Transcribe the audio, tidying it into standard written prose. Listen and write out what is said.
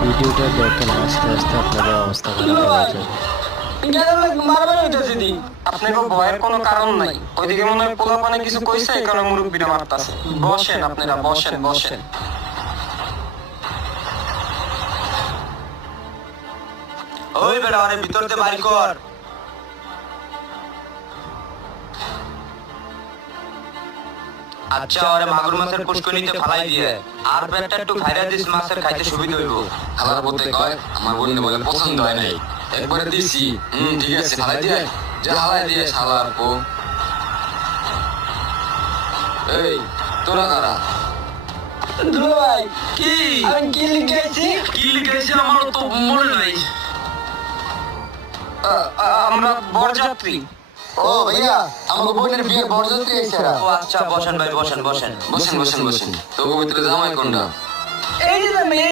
ভিডিওটা দেখেন, আস্তে আস্তে আপনাদের অবস্থা খারাপ হয়ে যাবে। আপনাকে ভয়ের কোনো কারণ নাই। ওইদিকে মনে হয় পোলা পানে কিছু কইছে, এই কারণে মুরব্বীরা মারতাছে। বসেন আপনারা, বসেন বসেন। ওই বেটা, আরে ভিতর দিয়ে বাইর কর। আচ্ছা, আরে মাগুর মাছের পুষ্করিণীতে ফালাই দিয়ে আর পেটটা একটু খাইরা দিস, মাছের খাইতে সুবিধা হইব। খালার বলতে কয় আমার বোনে বলে পছন্দ হয় নাই, একবারে দিছি। ঠিক আছে, ফালাই দিয়ে যা, হালাই দিয়ে শালার পো। এই তোরা কারা? ভাই কি আমি কি লিখাইছি? কি লিখেছি আমার তো মনে নাই। আমরা বরযাত্রী। ও ভাইয়া, আমার বোনের বিয়ে বরযাত্রী এসেরা। ও আচ্ছা, বসেন ভাই, বসেন বসেন। বসেন বসেন বসেন। তো ভিতরে জামাই কোনটা? এই যে